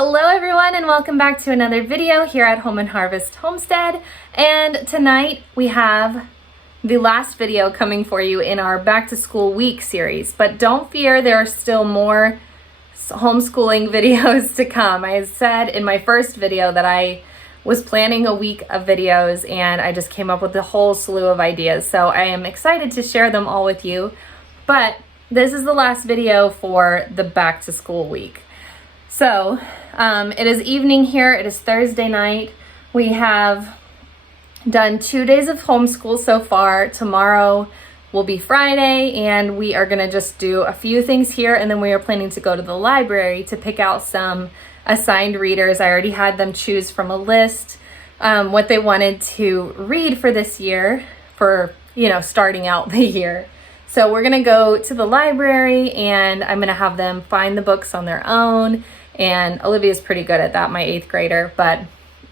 Hello everyone and welcome back to another video here at Home and Harvest Homestead. And tonight we have the last video coming for you in our back to school week series. But don't fear, there are still more homeschooling videos to come. I said in my first video that I was planning a week of videos and I just came up with a whole slew of ideas. So I am excited to share them all with you. But this is the last video for the back to school week. So it is evening here. It is Thursday night. We have done 2 days of homeschool so far. Tomorrow will be Friday and we are going to just do a few things here, and then we are planning to go to the library to pick out some assigned readers. I already had them choose from a list what they wanted to read for this year, for starting out the year. So we're going to go to the library and I'm going to have them find the books on their own. And Olivia's pretty good at that, my 8th grader, but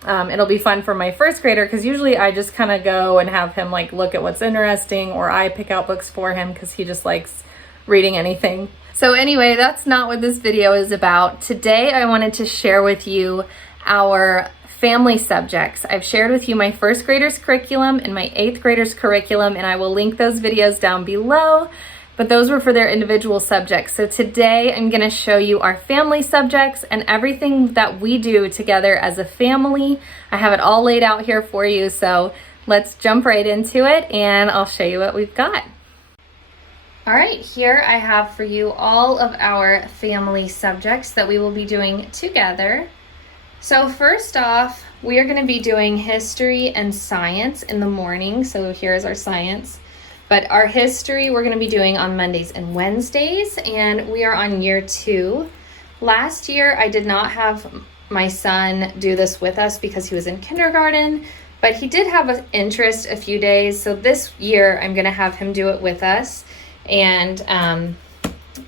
it'll be fun for my 1st grader because usually I just kind of go and have him look at what's interesting, or I pick out books for him because he just likes reading anything. So anyway, that's not what this video is about. Today I wanted to share with you our family subjects. I've shared with you my 1st grader's curriculum and my 8th grader's curriculum, and I will link those videos down below. But those were for their individual subjects. So today I'm going to show you our family subjects and everything that we do together as a family. I have it all laid out here for you. So let's jump right into it and I'll show you what we've got. All right, here I have for you all of our family subjects that we will be doing together. So first off, we are going to be doing history and science in the morning. So here's our science. But our history we're going to be doing on Mondays and Wednesdays, and we are on year 2. Last year I did not have my son do this with us because he was in kindergarten, but he did have an interest a few days. So this year I'm going to have him do it with us, and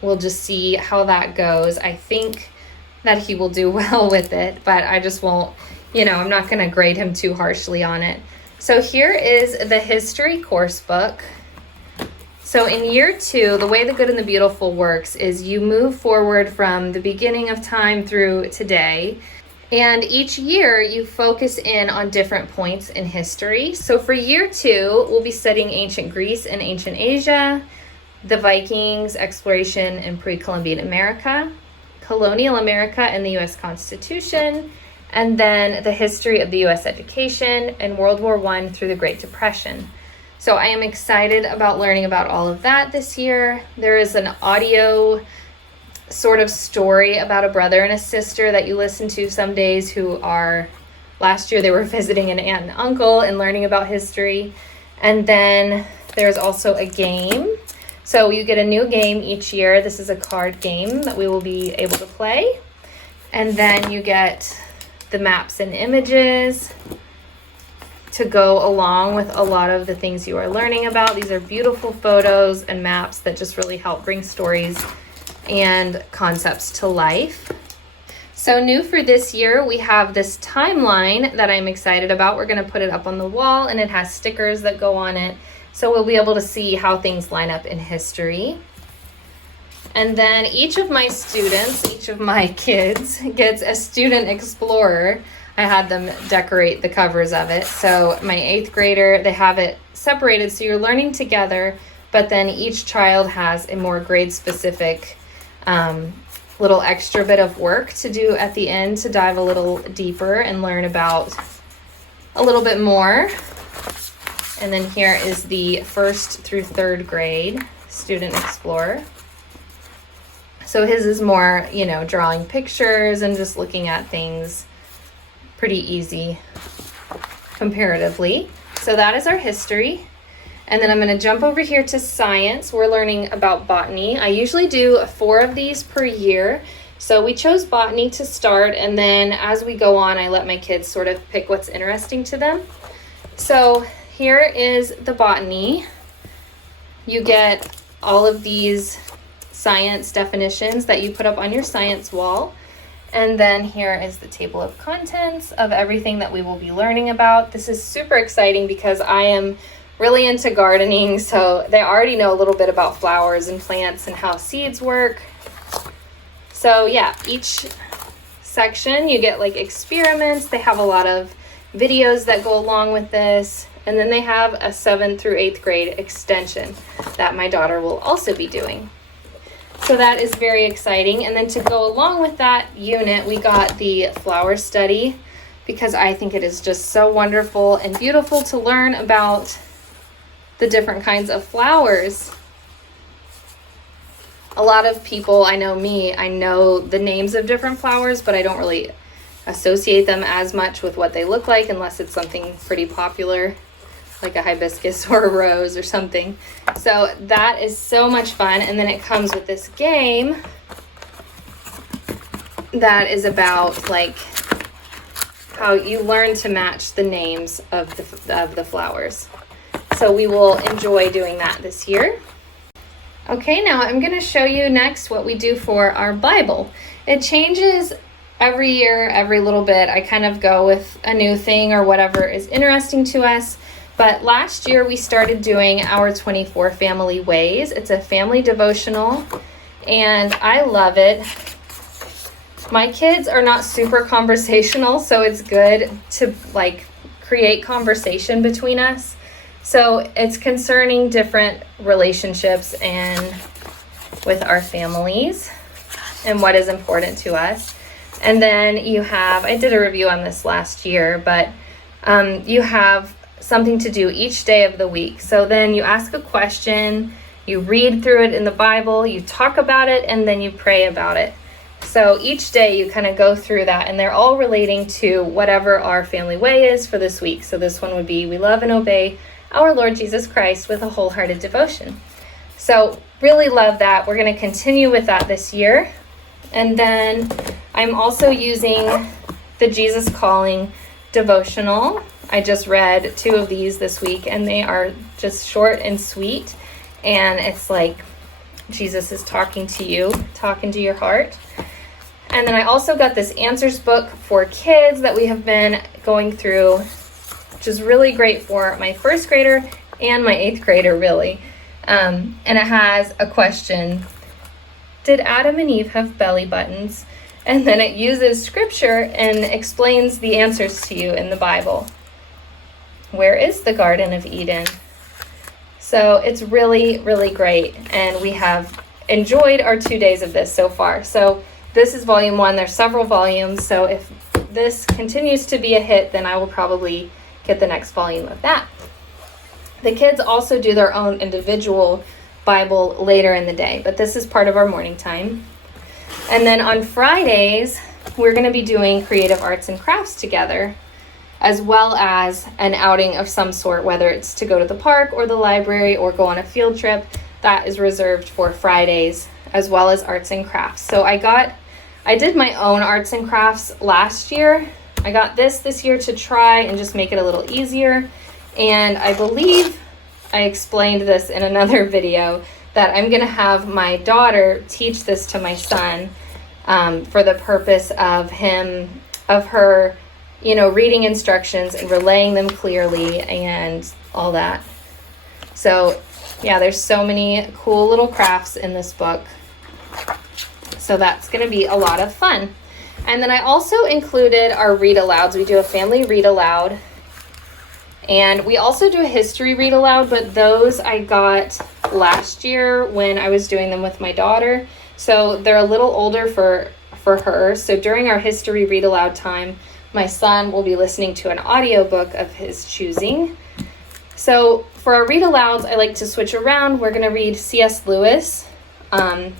we'll just see how that goes. I think that he will do well with it, but I just won't, I'm not going to grade him too harshly on it. So here is the history course book. So in year 2, the way the good and the beautiful works is you move forward from the beginning of time through today, and each year you focus in on different points in history. So for year 2, we'll be studying ancient Greece and ancient Asia, the Vikings, exploration in pre-Columbian America, colonial America and the U.S. Constitution, and then the history of the U.S. education and World War I through the Great Depression. So I am excited about learning about all of that this year. There is an audio sort of story about a brother and a sister that you listen to some days last year they were visiting an aunt and uncle and learning about history. And then there's also a game. So you get a new game each year. This is a card game that we will be able to play. And then you get the maps and images to go along with a lot of the things you are learning about. These are beautiful photos and maps that just really help bring stories and concepts to life. So new for this year, we have this timeline that I'm excited about. We're going to put it up on the wall, and it has stickers that go on it. So we'll be able to see how things line up in history. And then each of my kids gets a student explorer. I had them decorate the covers of it. So my 8th grader, they have it separated so you're learning together, but then each child has a more grade specific little extra bit of work to do at the end to dive a little deeper and learn about a little bit more. And then here is the 1st through 3rd grade student explorer. So his is more, drawing pictures and just looking at things. Pretty easy comparatively. So that is our history. And then I'm going to jump over here to science. We're learning about botany. I usually do 4 of these per year. So we chose botany to start, and then as we go on, I let my kids sort of pick what's interesting to them. So here is the botany. You get all of these science definitions that you put up on your science wall. And then here is the table of contents of everything that we will be learning about. This is super exciting because I am really into gardening, so they already know a little bit about flowers and plants and how seeds work. So yeah, each section, you get like experiments. They have a lot of videos that go along with this. And then they have a 7th through 8th grade extension that my daughter will also be doing. So that is very exciting. And then to go along with that unit, we got the flower study, because I think it is just so wonderful and beautiful to learn about the different kinds of flowers. A lot of people, I know the names of different flowers, but I don't really associate them as much with what they look like unless it's something pretty popular, like a hibiscus or a rose or something. So that is so much fun. And then it comes with this game that is about like how you learn to match the names of the flowers. So we will enjoy doing that this year. Okay, now I'm going to show you next what we do for our Bible. It changes every year, every little bit. I kind of go with a new thing or whatever is interesting to us. But last year we started doing our 24 Family Ways. It's a family devotional, and I love it. My kids are not super conversational, so it's good to like create conversation between us. So it's concerning different relationships and with our families and what is important to us. And then you have, I did a review on this last year, but you have something to do each day of the week. So then you ask a question, you read through it in the Bible, you talk about it, and then you pray about it. So each day you kind of go through that, and they're all relating to whatever our family way is for this week. So this one would be, we love and obey our Lord Jesus Christ with a wholehearted devotion. So really love that. We're going to continue with that this year. And then I'm also using the Jesus Calling devotional. I just read 2 of these this week, and they are just short and sweet. And it's like Jesus is talking to you, talking to your heart. And then I also got this answers book for kids that we have been going through, which is really great for my 1st grader and my 8th grader, really. And it has a question: did Adam and Eve have belly buttons? And then it uses scripture and explains the answers to you in the Bible. Where is the Garden of Eden? So it's really, really great. And we have enjoyed our 2 days of this so far. So this is volume 1. There's several volumes. So if this continues to be a hit, then I will probably get the next volume of that. The kids also do their own individual Bible later in the day, but this is part of our morning time. And then on Fridays, we're going to be doing creative arts and crafts together, as well as an outing of some sort, whether it's to go to the park or the library or go on a field trip. That is reserved for Fridays, as well as arts and crafts. So I did my own arts and crafts last year. I got this year to try and just make it a little easier. And I believe I explained this in another video that I'm going to have my daughter teach this to my son for the purpose of her, reading instructions and relaying them clearly and all that. So yeah, there's so many cool little crafts in this book. So that's going to be a lot of fun. And then I also included our read alouds. We do a family read aloud. And we also do a history read aloud, but those I got last year when I was doing them with my daughter. So they're a little older for her. So during our history read aloud time, my son will be listening to an audiobook of his choosing. So for our read alouds, I like to switch around. We're going to read C.S. Lewis on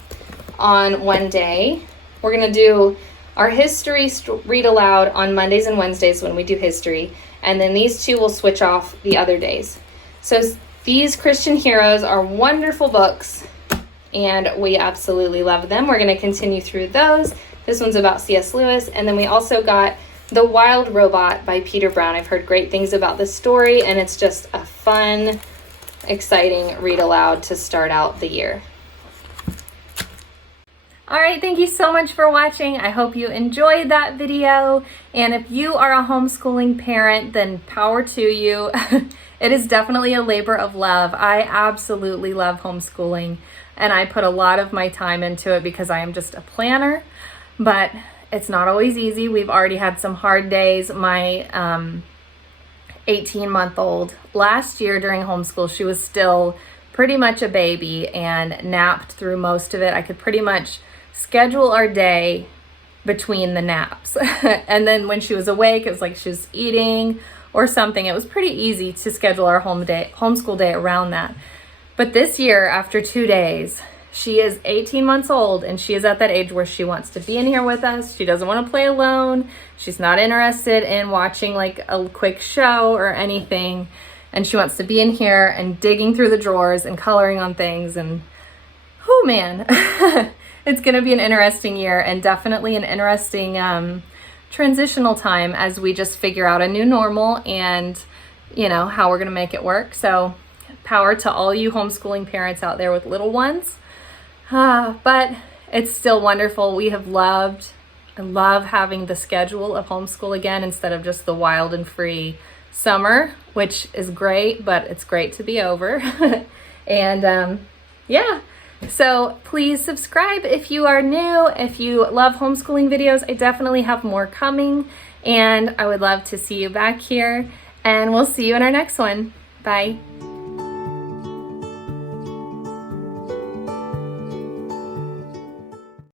one day. We're going to do our history read aloud on Mondays and Wednesdays when we do history. And then these two will switch off the other days. So these Christian heroes are wonderful books, and we absolutely love them. We're going to continue through those. This one's about C.S. Lewis. And then we also got The Wild Robot by Peter Brown. I've heard great things about this story, and it's just a fun, exciting read aloud to start out the year. All right, thank you so much for watching. I hope you enjoyed that video. And if you are a homeschooling parent, then power to you. It is definitely a labor of love. I absolutely love homeschooling, and I put a lot of my time into it because I am just a planner. But it's not always easy. We've already had some hard days. My 18-month-old, last year during homeschool, she was still pretty much a baby and napped through most of it. I could pretty much schedule our day between the naps. And then when she was awake, it was like she was eating or something. It was pretty easy to schedule our homeschool day around that. But this year, after 2 days, she is 18 months old and she is at that age where she wants to be in here with us. She doesn't want to play alone. She's not interested in watching like a quick show or anything. And she wants to be in here and digging through the drawers and coloring on things. And oh man, it's going to be an interesting year and definitely an interesting transitional time as we just figure out a new normal and, you know, how we're going to make it work. So power to all you homeschooling parents out there with little ones. But it's still wonderful. I love having the schedule of homeschool again instead of just the wild and free summer, which is great, but it's great to be over. And yeah, so please subscribe if you are new. If you love homeschooling videos, I definitely have more coming, and I would love to see you back here, and we'll see you in our next one. Bye.